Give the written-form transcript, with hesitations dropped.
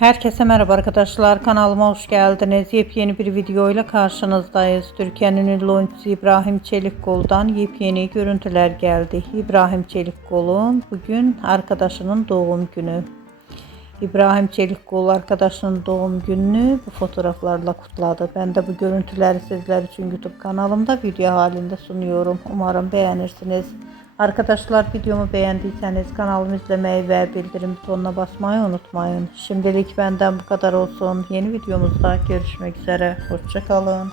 Herkese merhaba arkadaşlar, kanalıma hoş geldiniz. Yepyeni bir video ile karşınızdayız. Türkiye'nin ünlü oyuncusu İbrahim Çelikkol'dan yepyeni görüntüler geldi. İbrahim Çelikkol'un bugün arkadaşının doğum günü. İbrahim Çelikkol arkadaşının doğum gününü bu fotoğraflarla kutladı. Ben de bu görüntüleri sizler için YouTube kanalımda video halinde sunuyorum. Umarım beğenirsiniz. Arkadaşlar, videomu beğendiyseniz kanalımı izlemeyi ve bildirim butonuna basmayı unutmayın. Şimdilik benden bu kadar olsun. Yeni videomuzda görüşmek üzere. Hoşça kalın.